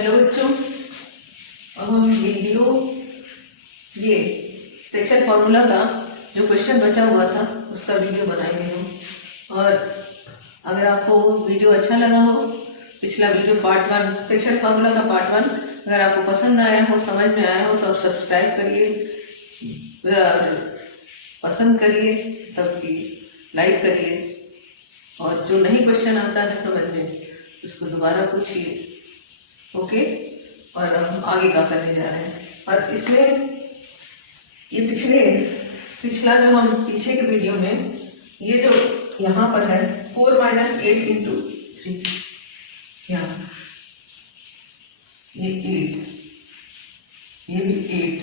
Hello बच्चों, अब हम वीडियो ये सेक्शन फॉर्मूला का जो क्वेश्चन बचा हुआ था उसका वीडियो बनाएंगे हम। और अगर आपको वीडियो अच्छा लगा हो, पिछला वीडियो पार्ट 1 सेक्शन फॉर्मूला का पार्ट 1 अगर आपको पसंद आया हो, समझ में आया हो, तो आप सब्सक्राइब करिए, पसंद करिए, तब की लाइक करिए, और जो नहीं क्वेश्चन आता है समझ में उसको दोबारा पूछिए। ओके, और हम आगे का करने जा रहे हैं। और इसमें ये पिछला जो हम पीछे के वीडियो में ये जो यहाँ पर है 4 - 8 × 3, यहाँ ये 8, ये भी 8,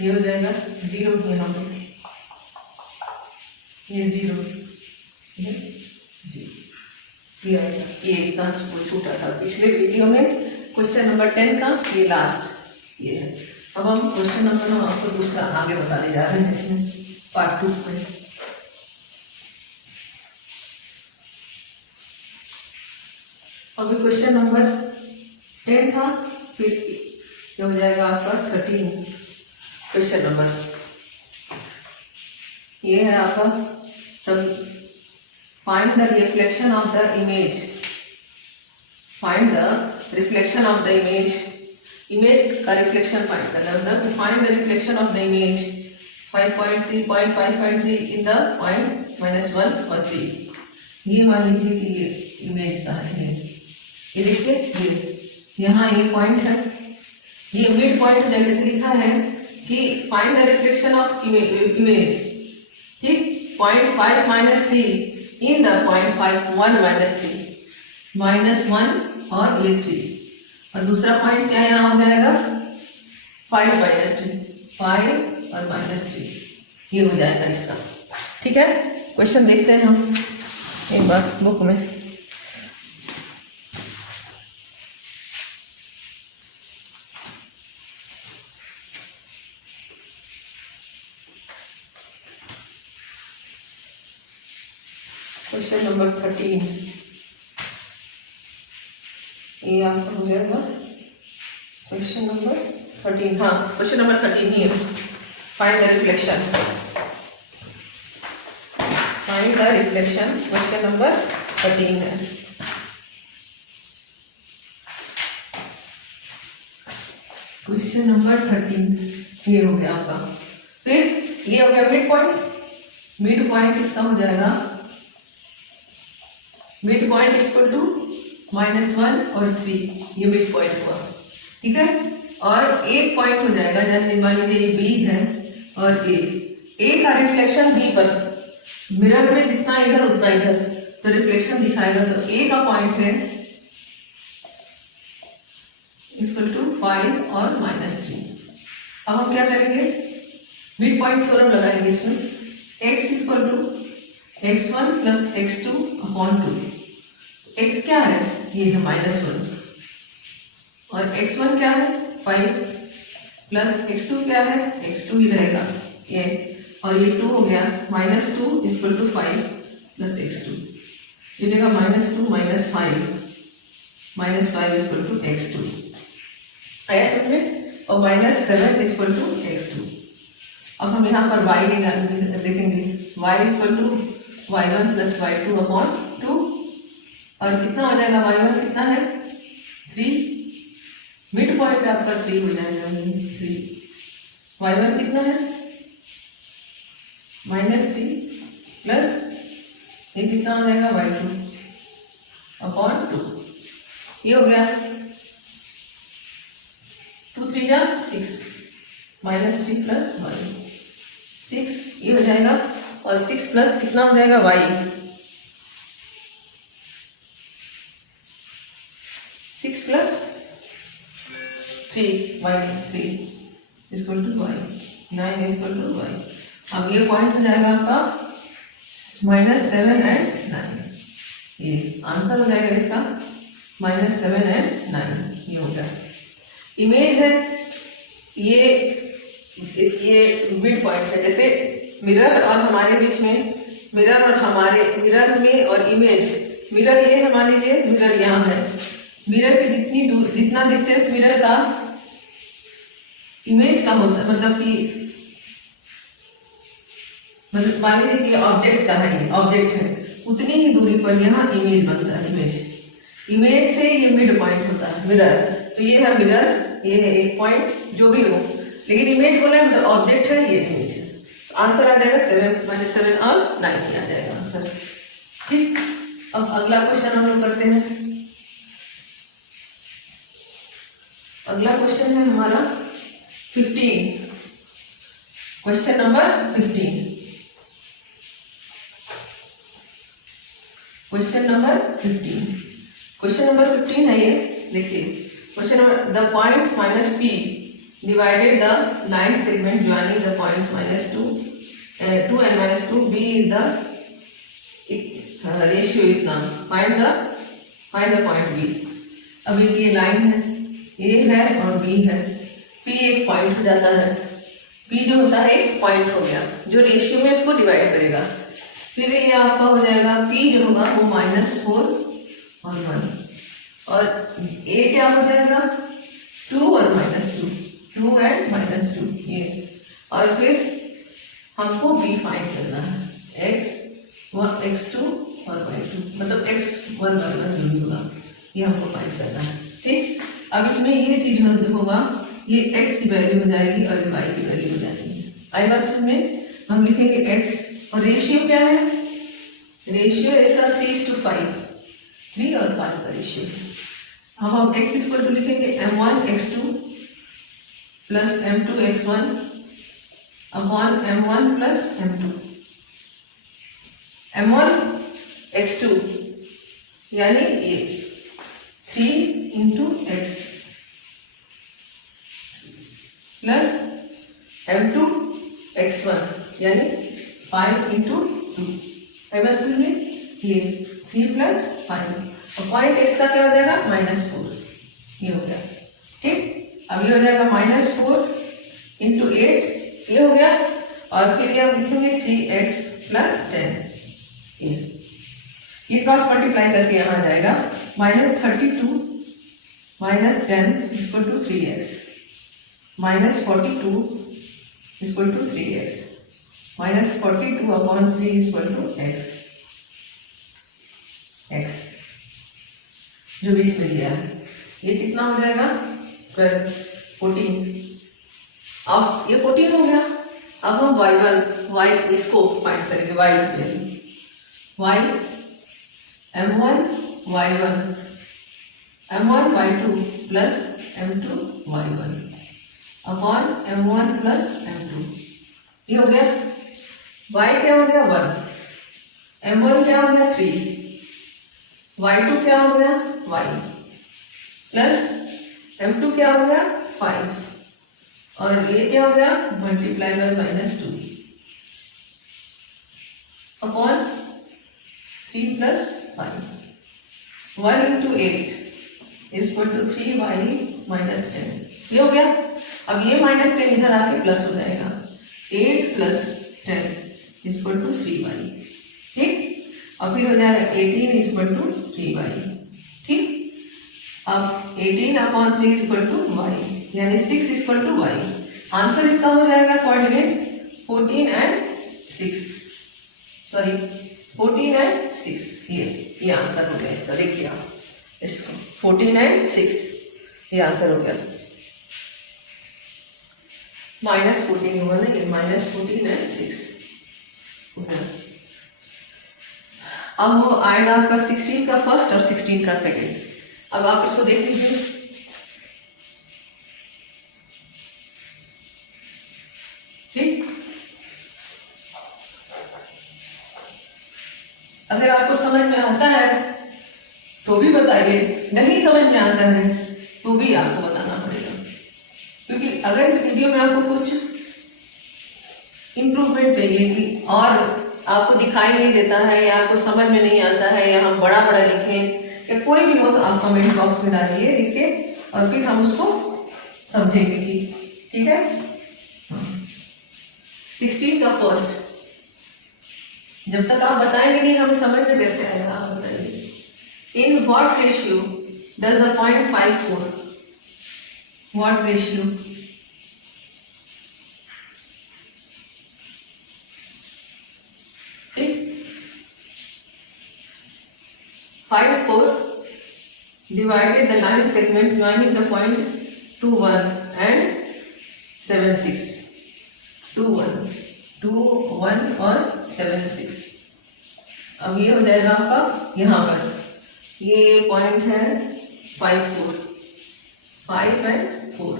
ये हो जाएगा 0, यहाँ पर ये 0, ये इतना छूटा था पिछले वीडियो में। क्वेश्चन नंबर 10 का ये लास्ट ये है। अब हम क्वेश्चन नंबर हम आपको दूसरा आगे बताने जा रहे हैं इसमें पार्ट 2 में। अभी क्वेश्चन नंबर 10 था, फिर ये हो जाएगा आपका 13 क्वेश्चन नंबर। ये है आपका तब find the reflection of the image. Find the reflection of the image. Image का reflection find करना है। To find the reflection of the image 5.3, 5.3 in the point -1 और 3। ये मान लीजिए कि ये इमेज का है, ये देखिए, ये यहाँ ये पॉइंट है, ये मिड पॉइंट जगह से लिखा है कि find the reflection of image, ठीक, 0.5 - 3 in the 0.5 1 - 3 -1 और ये 3, और दूसरा पॉइंट क्या यहाँ हो जाएगा 5 - 3, 5 और -3, ये हो जाएगा इसका। ठीक है, क्वेश्चन देखते हैं हम एक बार बुक में। क्वेश्चन नंबर 13 ये आपका हो जाएगा क्वेश्चन नंबर 13। हाँ, क्वेश्चन नंबर 13 ही है। Find the reflection, find the reflection, question number 13 है। क्वेश्चन नंबर 13 ये हो गया आपका। फिर ये हो गया मिड पॉइंट। मिड पॉइंट इसका हो जाएगा मिड पॉइंट इक्वल टू -1 और 3, ये मिड पॉइंट हुआ, ठीक है। और एक पॉइंट हो जाएगा, जैसे मान लीजिए ये बी है और ए का रिफ्लेक्शन बी पर, मिरर में जितना इधर उतना इधर, तो रिफ्लेक्शन दिखाएगा। तो ए का पॉइंट है इक्वल टू 5 और -3। अब हम क्या करेंगे, मिड पॉइंट थ्योरम लगाएंगे इसमें। x equal to x1 + x2/2। x क्या है, ये है -1, और x1 क्या है 5 + x2 क्या है, x2 ही रहेगा ये, और ये 2 हो गया। -2 = 5 + x2, ये देगा -2 - 5, -5 = x2 आया समझ में, और -7 = x2। अब हम यहाँ पर y देखेंगे, y = y1 + y2/2, और कितना हो जाएगा, y1 कितना है 3, मिड पॉइंट आपका 3 हो जाएगा, 3, y1 कितना है -3 प्लस ये कितना हो जाएगा y2/2, ये हो गया 2 3 जा 6, -3 + y 6, ये हो जाएगा, और 6 प्लस कितना हो जाएगा y, 6 + 3 y 3 = y, 9 = y। अब ये पॉइंट हो जाएगा आपका -7 और 9, ये आंसर हो जाएगा इसका -7 और 9, ये हो गया। इमेज है ये मिड पॉइंट है, जैसे मिरर और हमारे बीच में, मिरर और हमारे मिरर में और इमेज, मिरर ये है, मान लीजिए मिरर यहाँ है, मिरर की जितनी दूर, जितना डिस्टेंस मिरर का इमेज का होता है, मतलब मान लीजिए कि ऑब्जेक्ट का है, ऑब्जेक्ट है, उतनी ही दूरी पर यहाँ इमेज बनता है। इमेज से ये मिड पॉइंट होता है मिरर। तो ये है मिरर, ये है एक पॉइंट, जो भी हो, लेकिन इमेज बोला है मतलब ऑब्जेक्ट है, ये इमेज है। तो आंसर आ जाएगा 7 - 7 और 9 आ जाएगा आंसर। ठीक, अब अगला क्वेश्चन हम लोग करते हैं। अगला क्वेश्चन है हमारा 15, क्वेश्चन नंबर 15। क्वेश्चन नंबर 15 है ये, देखिए question number, the point minus P divided the line segment joining the point -2 and -2 B is the ratio इतना, फाइंड द पॉइंट बी। अब ये लाइन है, ए है और बी है, पी एक पॉइंट हो जाता है, पी जो होता है एक पॉइंट हो गया जो रेशियो में इसको डिवाइड करेगा। फिर ये आपका हो जाएगा, पी जो होगा वो -4 और 1, और ए क्या हो जाएगा 2 और -2, 2 and -2 ये। और फिर हमको बी फाइंड करना है, x2 और y2, मतलब x1 y1 जो भी होगा ये हमको फाइंड करना है। ठीक, अब इसमें ये चीज होगा, ये x की वैल्यू हो जाएगी और y की वैल्यू हो जाएगी। आई बात समझ में, हम लिखेंगे x, और रेशियो क्या है, रेशियो इसका 3:5, 3 और 5 का रेशियो। अब हम x इक्वल टू लिखेंगे m1 x2 plus m2 x1 upon m1 plus m2, m1 x2 यानी ये 3 into x plus m2 x1 यानी 5 into 2, में ये 3 + 5, और पॉइंट x का क्या हो जाएगा -4, ये हो गया। ठीक, अब ये हो जाएगा -4 into 8, ये हो गया, और फिर ये हम लिखेंगे 3x + 10, ये क्रॉस मल्टीप्लाई करके यहाँ आ जाएगा -32 - 10 = 3x, -42 = 3x, -42 upon 3 = x, जो भी इसमें दिया है। ये कितना हो जाएगा 14। अब ये 14 हो गया। अब हम y इसको फाइंड करेंगे, y value, y m1 y1 m1 y2 plus m2 y1 upon m1 plus m2, ये हो गया। y क्या हो गया 1, m1 क्या हो गया 3, y2 क्या हो गया y प्लस m2 क्या हो गया 5, और ये क्या हो गया multiply by -2 upon 3 + 5, 1 into 8 = 3y - 10, ये हो गया। अब ये -10 इधर आके प्लस हो जाएगा, 8 + 10 = 3y। ठीक, और फिर हो जाएगा 18 = 3y। ठीक, अब 18 upon 3 = y, यानी 6 = y। आंसर इसका हो जाएगा कोऑर्डिनेट 14 and 6, सॉरी 14 and 6, ये आंसर हो गया इसका। देखिए आप इसको 14 and 6 ये आंसर हो गया, -14 हुआ ना ये, -14 and 6 हो गया। अब वो आएगा आपका 16 का फर्स्ट और 16 का सेकंड। अब आप इसको देख लीजिए, ठीक, अगर आपको समझ में आता है तो भी बताइए, नहीं समझ में आता है तो भी आपको बताना पड़ेगा, क्योंकि अगर इस वीडियो में आपको कुछ इम्प्रूवमेंट चाहिए कि और आपको दिखाई नहीं देता है या आपको समझ में नहीं आता है या हम बड़ा लिखें या कोई भी हो, तो आप कमेंट बॉक्स में डालिए लिख के, और फिर हम उसको समझेंगे कि ठीक है। 16 का फर्स्ट, जब तक आप बताएंगे नहीं हमें समझ में कैसे आएगा, आप बताइए। In what ratio does the point 54? What ratio? ठीक, 54 divided the line segment joining the point 2, 1 and 7, 6. 2, 1, 2, 1 और 7, 6. अब ये हो जाएगा आपका यहाँ पर, ये पॉइंट है 5, 4, 5 and 4.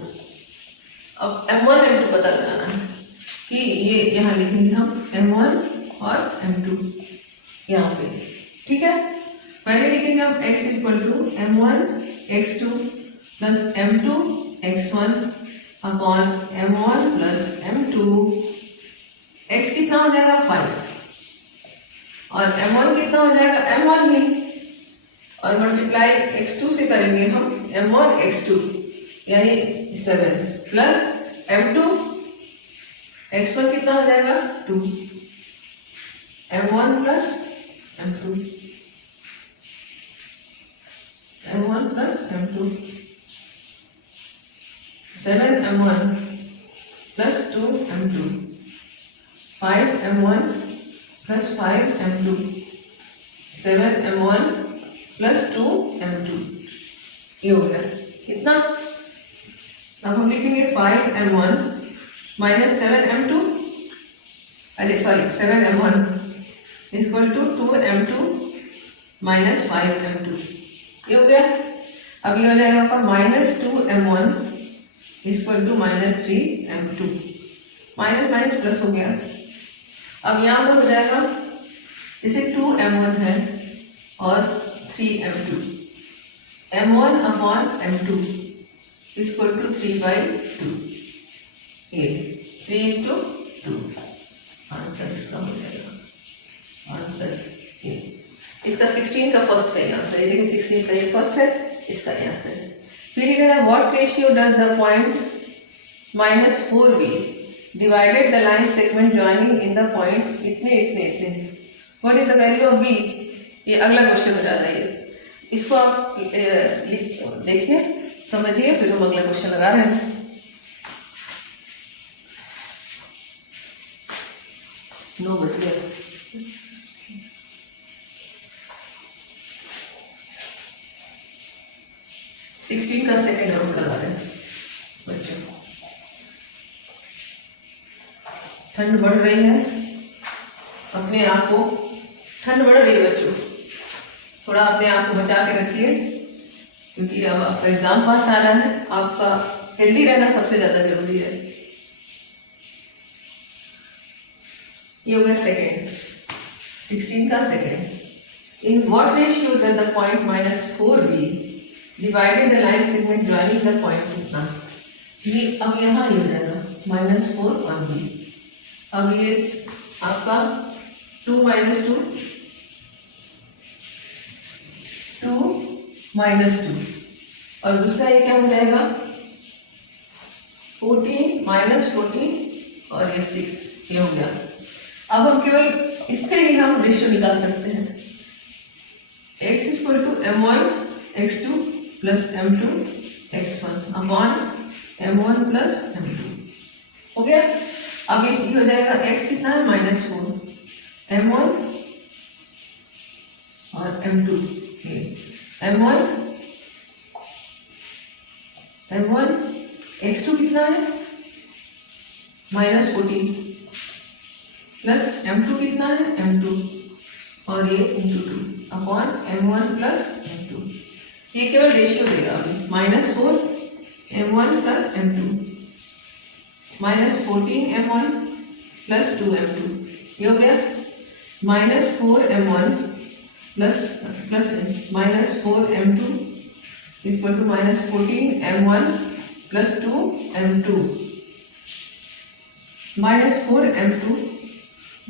अब M1 M2 पता लगाना है कि ये यहाँ लिखेंगे हम M1 और M2 यहाँ पे. ठीक है, पहले लिखेंगे हम x equal to M1 x2 plus M2 x1 upon M1 plus M2. x कितना हो जाएगा 5 और M1 कितना हो जाएगा M1 ही, और मल्टीप्लाई x2 से करेंगे हम M1 x2 यानी 7 प्लस M2 x1 कितना हो जाएगा 2, M1 plus M2, M1 plus M2, 7 M1 plus 2 M2, 5 M1 plus 5 M2, 7 M1 plus 2 M2. ये हो गया कितना. अब हम लिखेंगे 5 M1 माइनस 7 M2, अरे sorry 7 M1 equal to 2 M2 minus 5 M2. ये हो गया. अब ये हो जाएगा आपका minus 2 M1 equal to minus 3 M2. Minus minus plus हो गया. अब यहाँ पर हो जाएगा, इसे 2 M1 है और 3 M2, M1 upon M2 equal to 3/2. ये 3:2 आंसर इसका हो जाएगा. आंसर ये इसका 16 का फर्स्ट का ही आंसर है, लेकिन 16 का ये फर्स्ट है, इसका ये आंसर है. फिर ये कहना what ratio does the point -4b divided the line segment joining in the point इतने इतने इतने. What is the value of b? ये अगला क्वेश्चन हो जाता है. इसको आप देखिए, समझिए, फिर हम अगला क्वेश्चन लगा रहे हैं. नो बच गया. सिक्सटीन का सेकेंड राउंड लगा रहे हैं बच्चों. ठंड बढ़ रही है, अपने आप को, ठंड बढ़ रही है बच्चों, थोड़ा अपने आप को बचा के रखिए, क्योंकि अब आपका एग्जाम पास आ रहा है. आपका हेल्दी रहना सबसे ज्यादा जरूरी है. ये हो गया सेकेंड, 16 का second. In what ratio does the point -4b divided the line segment joining the point कितना. ये अब यहाँ ये हो जाएगा -4 और b. अब ये आपका 2 - 2 2 - 2 और दूसरा ये क्या हो जाएगा 14 - 14 और ये 6. ये हो गया. अब हम केवल इससे ही हम रेशियो निकाल सकते हैं. x equal to M1 x2 plus M2 x1 upon M1 plus M2. हो गया. अब इसकी हो जाएगा x कितना है -4, M1 और M2. M1 x2 कितना है -14 प्लस M2 कितना है M2 और ये × 2 अपॉन M1 प्लस M2. ये केवल रेशियो देगा अभी. -4 M1 plus M2 -14 M1 plus 2 M2. ये हो गया. -4 M1 plus -4 M2 equal to -14 M1 plus 2 M2. -4 M2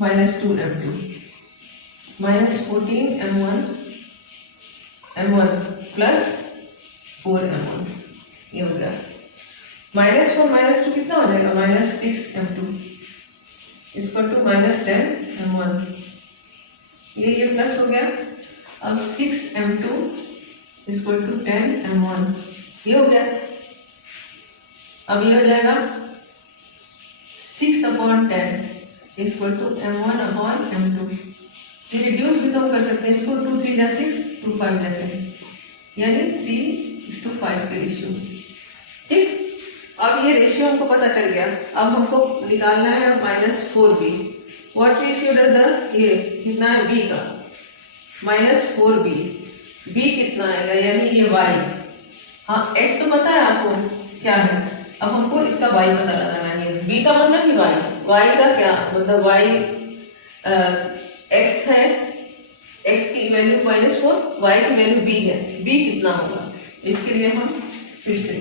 minus 2 M2 -14 M1 plus 4 M1. ये हो गया. -4 -2 कितना हो जाएगा -6 M2 इक्वल टू -10 M1. ये प्लस हो गया. अब 6 M2 इक्वल टू 10m1, ये हो गया। अब ये हो जाएगा 6/10 इक्वल टू m1/m2। ये रिड्यूस भी तो हम कर सकते हैं इसको, 2 3 जा 6, 2 5 जा 10, यानी 3:5 के रेशियो। ठीक, अब ये रेशियो हमको पता चल गया। अब हमको निकालना है -4b। What ratio does the, ये कितना है b का, -4b। b कितना आएगा, यानी ये y। हाँ x तो पता है आपको क्या है, अब हमको इसका y पता लगाना है। b का मतलब ही y का क्या मतलब, y x है, x की वैल्यू -4, y की वैल्यू b है, b कितना होगा, इसके लिए हम फिर से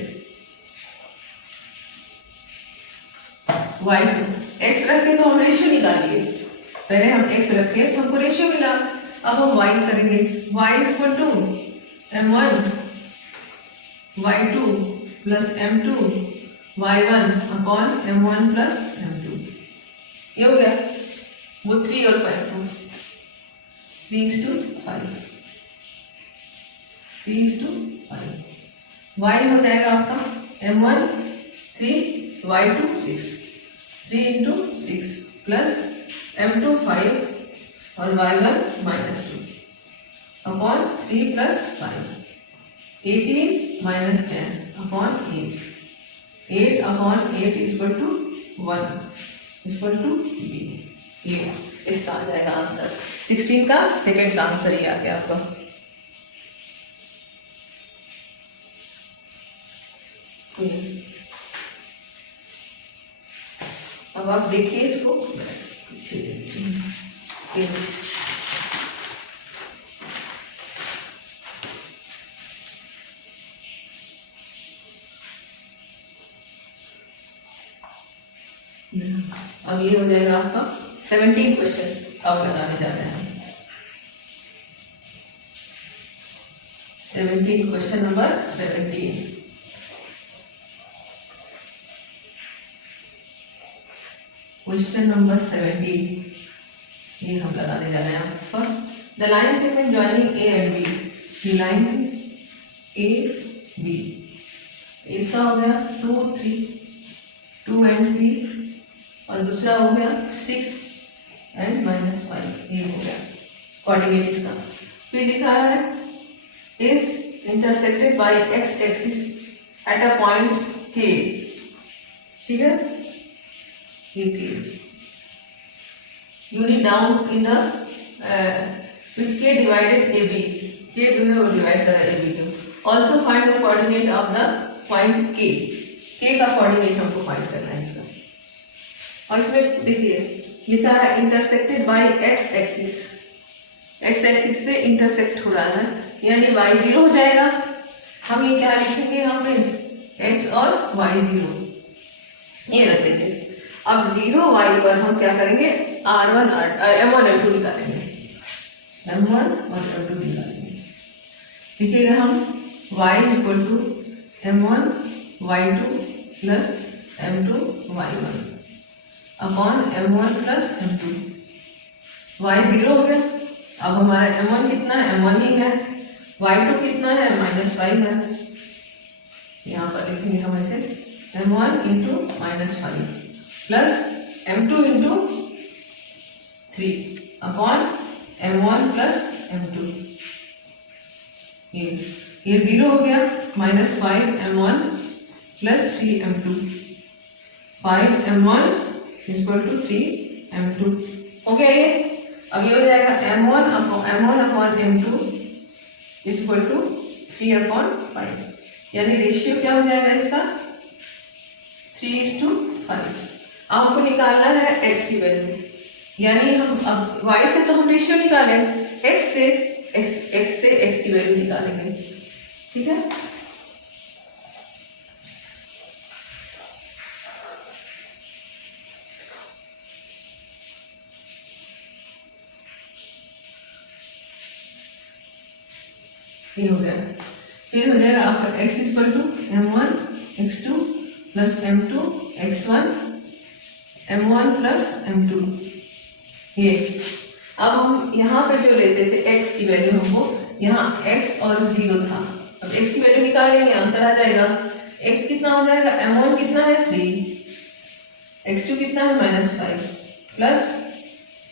y x रख के तो हम रेशियो निकालिए, पहले हम x रख के तो हमको रेशियो मिला। अब हम y करेंगे, y equal to m1 y2 plus m2 y1/m1 plus m2, ये हो गया। वो 3 और 5 था, 3:5, 3:5। y हो जाएगा आपका m1 3, y2 6, 3 into 6 plus m2 5 और y1 -2 upon 3 plus 5, 18 - 10 upon 8, 8/8 equal to 1 equal to b। ये इसका आ जाएगा आंसर। 16 का सेकेंड का आंसर ये आ गया आपका। अब आप देखिए इसको, अब ये हो जाएगा आपका 17 क्वेश्चन। अब लगाने जा रहे हैं 17, क्वेश्चन नंबर 17। क्वेश्चन नंबर 17 ये हम लगाने जा रहे हैं पर the line segment joining A and B, the line A B, इसका हो गया 2 3, 2 and 3, और दूसरा हो गया 6 and -5, ये हो गया कोऑर्डिनेट इसका। फिर लिखा है is intersected by x axis at a point के, ठीक है, ये के unit down in the which के डिवाइडेड ए बी, के जो है वो डिवाइड कर ए बी को। Also find the coordinate of the point के का कोऑर्डिनेट हमको फाइंड करना है इसका। और इसमें देखिए लिखा है intersected by x axis, x axis से इंटरसेक्ट हो रहा है, यानी y 0 हो जाएगा। हम ये क्या लिखेंगे यहाँ पे, x और y 0 ये रख देंगे। अब 0y पर हम क्या करेंगे, m1 m2 निकालेंगे, m1 और m2 निकालेंगे। लिखिएगा हम y equal to m1 y2 plus m2 y1 upon m1 plus m2, y 0 हो गया। अब हमारा m1 कितना है, m1 ही है, y2 कितना है, -5 है। यहाँ पर लिखेंगे हम ऐसे m1 into -5 plus m2 into 3 upon m1 plus m2, ये 0 हो गया। -5 m1 plus 3 m2, 5 m1 equal to 3 m2 हो गया ये। अब ये हो जाएगा m1 upon m2 equal to 3/5, यानी रेशियो क्या हो जाएगा इसका 3:5। आपको निकालना है x की वैल्यू, यानी हम अब y से तो हम रेशियो निकाले, x से x की वैल्यू निकालेंगे, ठीक है। ये हो गया। फिर हो जाएगा आपका x equal to m1 x2 plus m2 x1 m1 plus m2। ये अब हम यहाँ पे जो लेते थे x की वैल्यू हमको यहाँ x और 0 था। अब x की वैल्यू निकालेंगे, आंसर आ जाएगा। x कितना हो जाएगा, m1 कितना है 3, x2 कितना है -5 प्लस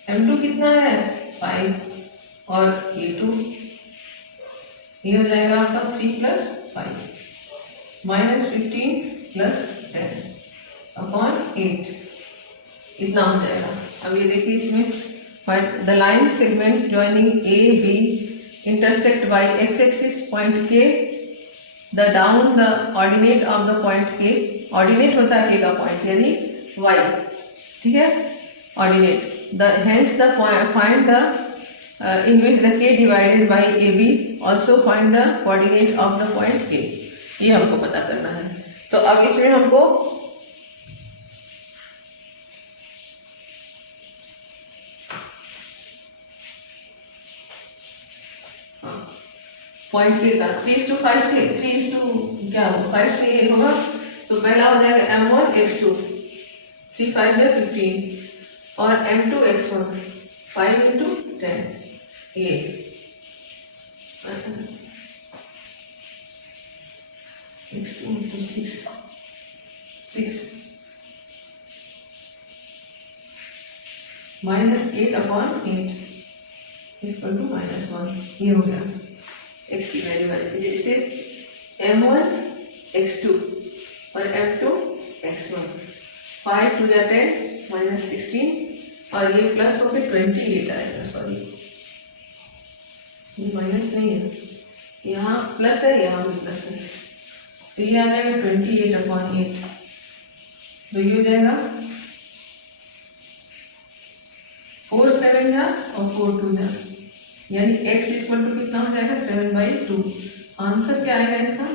m2 कितना है 5 और a2, ये हो जाएगा आपका 3 + 5 -15 + 10/8 इतना हो जाएगा। अब ये देखिए इसमें the line segment joining A B intersect by x axis point के, the down the ordinate of the point के, ऑर्डिनेट होता है k का पॉइंट यानी y, ठीक है, ordinate the hence the find the in which the k divided by AB also find the coordinate of the point k, ये हमको पता करना है। तो अब इसमें हमको पॉइंट के का 3:5 से 3 क्या होगा 5 से ये होगा, तो पहला हो जाएगा m1 x2 3 5 में 15 और m2 x1 5 × 10 ये x2 × 6 -8/8 = -1, ये हो गया x की वैल्यू वाली। जैसे m1 x2 और m2 x1 5 × 10 -16 और ये प्लस हो गया 28 आएगा, सॉरी ये माइनस नहीं है, यहाँ प्लस है यहाँ भी प्लस है, तो ये आ जाएगा 28/8, तो ये हो जाएगा 4 7 जा और 4 2 जा, यानी x = कितना हो जाएगा 7/2। आंसर क्या आएगा इसका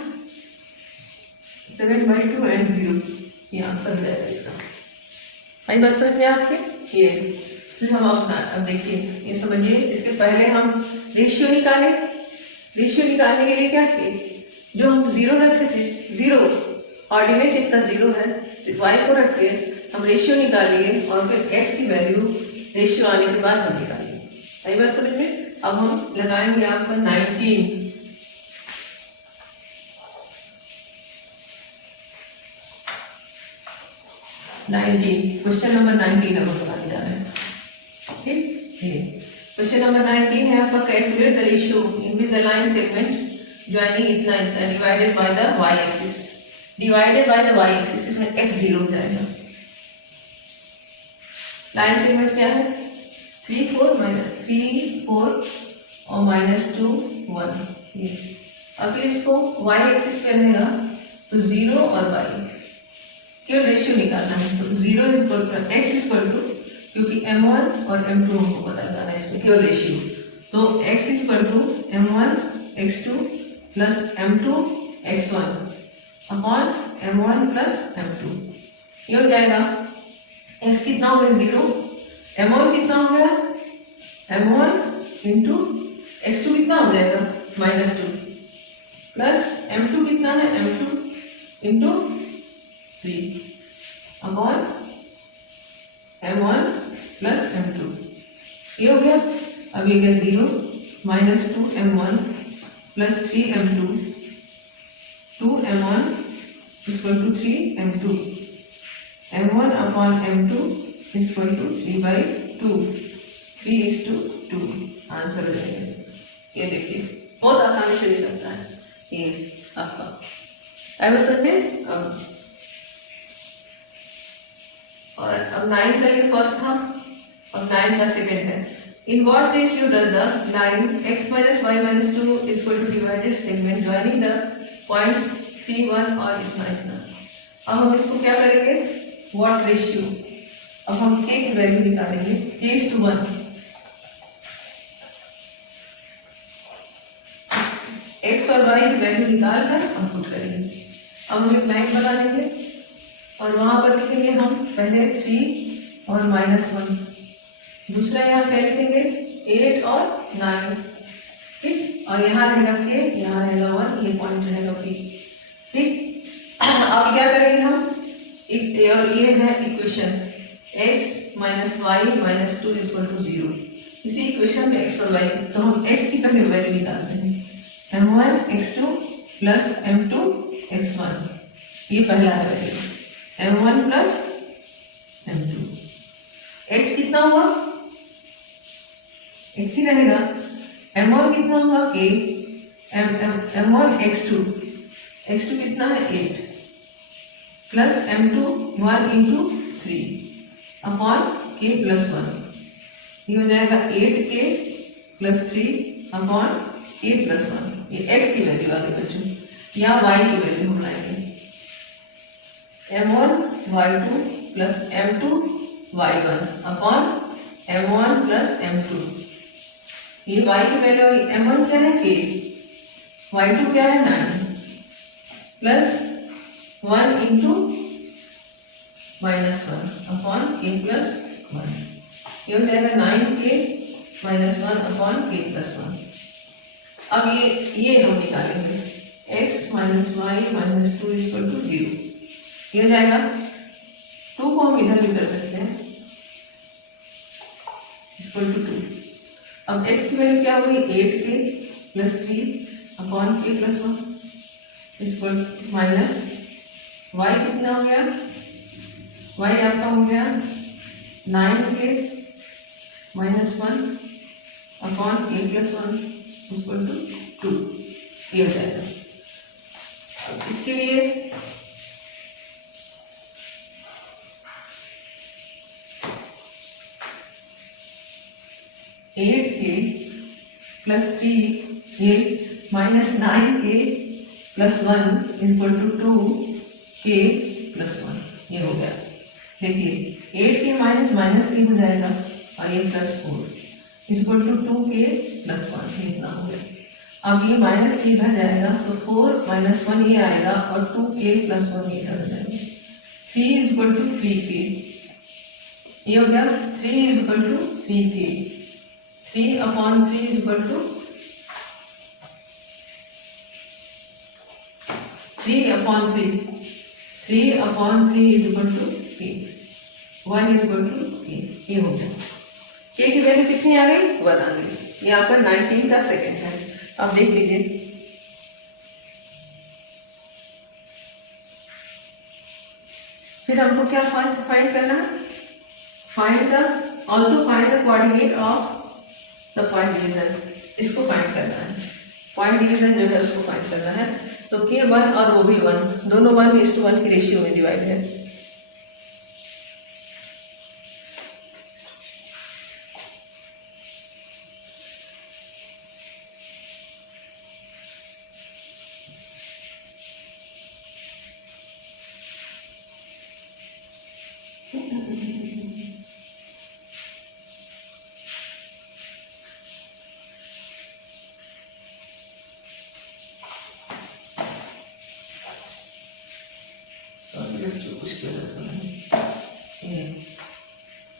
7/2 एंड 0, ये आंसर हो जाएगा इसका। आई बात समझ में आपके? ये फिर हम अपना अब देखिए ये समझिए, इसके पहले हम रेशियो निकाले। रेशियो निकालने के लिए क्या किए, जो हम 0 रखे थे, 0 ऑर्डिनेट इसका 0 है, y को रख के हम रेशियो निकालिए और फिर x की वैल्यू रेशियो आने के बाद हम निकालिए। आई बात समझ में? अब हम लगाएंगे आपका 19 क्वेश्चन नंबर 19 हम बताने जा रहे हैं। ठीक, क्वेश्चन नंबर 19 है आपका calculate the ratio in which the line segment joining इतना इतना divided by the y axis, divided by the y axis, इसमें x 0 हो जाएगा। लाइन सेगमेंट क्या है 3 4 और -2 1, ये अब इसको y एक्सिस पे रहेगा तो 0 और y केवल रेशियो निकालना है, तो 0 x क्योंकि m1 और m2 हमको पता लगाना है, इसमें केवल रेशियो, तो x m1 x2 plus m2 x1 upon m1 plus m2, ये हो जाएगा। x कितना हो गया 0, m1 कितना हो गया m1 इंटू x2 कितना हो जाएगा -2 प्लस m2 कितना है m2 into 3 upon m1 plus m2, ये हो गया। अब ये गया 0 -2 m1 plus 3 m2 2 m1 = 3 m2 m1 upon m2 = 3/2 3:2 answer हो जाएगा। ये देखिए बहुत आसानी से निकलता है ये आपका। अब सर में और अब 9 का ये फर्स्ट था और 9 का सेकंड है। In what ratio does the line x - y - 2 = divided segment joining the points P1 और इतना। अब हम इसको क्या करेंगे व्हाट रेशियो, अब हम k की वैल्यू निकालेंगे k:1, x और y की वैल्यू निकाल कर हम पुट करेंगे। अब हम एक लाइन बना लेंगे और वहां पर लिखेंगे हम पहले 3 और -1, दूसरा यहाँ क्या लिखेंगे 8 और 9, ठीक, और यहाँ रहेगा k, यहाँ रहेगा 1, ये पॉइंट रहेगा p, ठीक। अब क्या करेंगे हम और ये है इक्वेशन x - y - 2 = 0, इसी इक्वेशन में x और y, तो हम x की पहले वैल्यू निकालते हैं। m1 x2 plus m2 x1, ये पहला है value m1 plus m2। x कितना हुआ, x ही रहेगा। m1 कितना हुआ k, m1 x2 कितना है 8 plus m2 1 into 3 upon k plus 1, ये हो जाएगा 8k plus 3 upon k plus 1। ये x की वैल्यू आ गई बच्चों, यहाँ y की वैल्यू हम लाएंगे m1 y2 plus m2 y1 upon m1 plus m2। ये y की वैल्यू m1 क्या है k, y2 क्या है 9 plus 1 into minus 1 upon k plus 1, ये हो जाएगा 9k minus 1 upon k plus 1। अब ये हम निकालेंगे x minus y minus 2 equal to 0, ये हो जाएगा 2 को हम इधर भी कर सकते हैं इक्वल टू 2। अब x की वैल्यू क्या हो गई 8k plus 3 upon k plus 1 equal minus y कितना हो गया, y आपका हो गया 9k minus 1 upon k plus 1 equal to 2, ये हो जाएगा। इसके लिए एट के प्लस 3 ये minus 9k plus 1 equal to 2k plus 1, ये हो गया। देखिए 8k माइनस माइनस 3 हो जाएगा और ये plus 4 equal to 2k plus 1, इतना हो गया। अब ये माइनस 3 इधर जाएगा तो 4 माइनस 1 ये आएगा और 2k प्लस 1 ये इधर जाएगा। 3 इक्वल टू 3k, ये हो गया 3 equal to 3k, 3 upon 3 equal to 3 upon 3 is equal to k, 1 is equal to k, ये हो गया। k की वैल्यू कितनी आ गई 1 आ गई, ये आपका 19 का सेकंड है। अब देख लीजिए फिर हमको क्या फाइंड करना है, also find the coordinate of the point division, इसको फाइंड करना है। पॉइंट डिवीजन जो है उसको फाइंड करना है, तो k 1 और वो भी 1, दोनों 1:1 की रेशियो में डिवाइड है।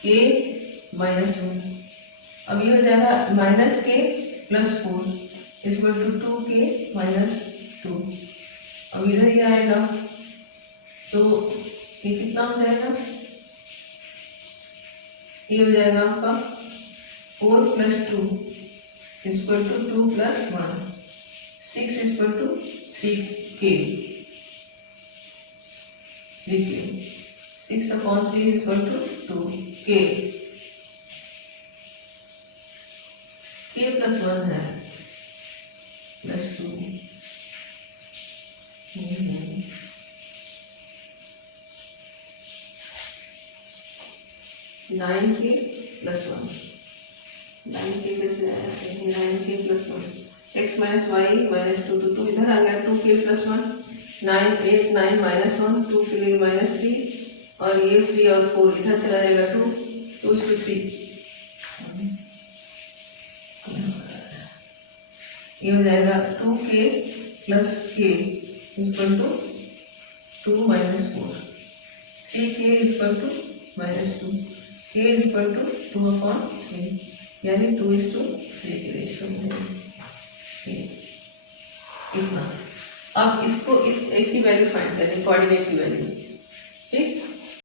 k माइनस 1, अब ये हो जाएगा minus k plus 4 equal to 2k minus 2। अब इधर ये आएगा तो ये कितना हो जाएगा, ये हो जाएगा आपका 4 plus 2 equal to 2 plus 1, 6 equal to 3k, 6 upon 3 equal to 2k, k plus 1 है प्लस 2, 9k प्लस 1, 9k कैसे आया, 9k plus 1, x minus y minus 2 तो 2 इधर आ गया, 2k प्लस 1, 9 8 9 माइनस 1, 2 के लिए माइनस 3 और ये 3 और 4 इधर चला जाएगा 2 2 3, ये हो जाएगा 2k plus k equal to 2 minus 4, 3k equal to minus 2, k equal to 2 upon 3, यानी 2:3 की रेशियो में इतना। अब इसको इसकी वैल्यू फाइंड करें, कोऑर्डिनेट की वैल्यू, ठीक।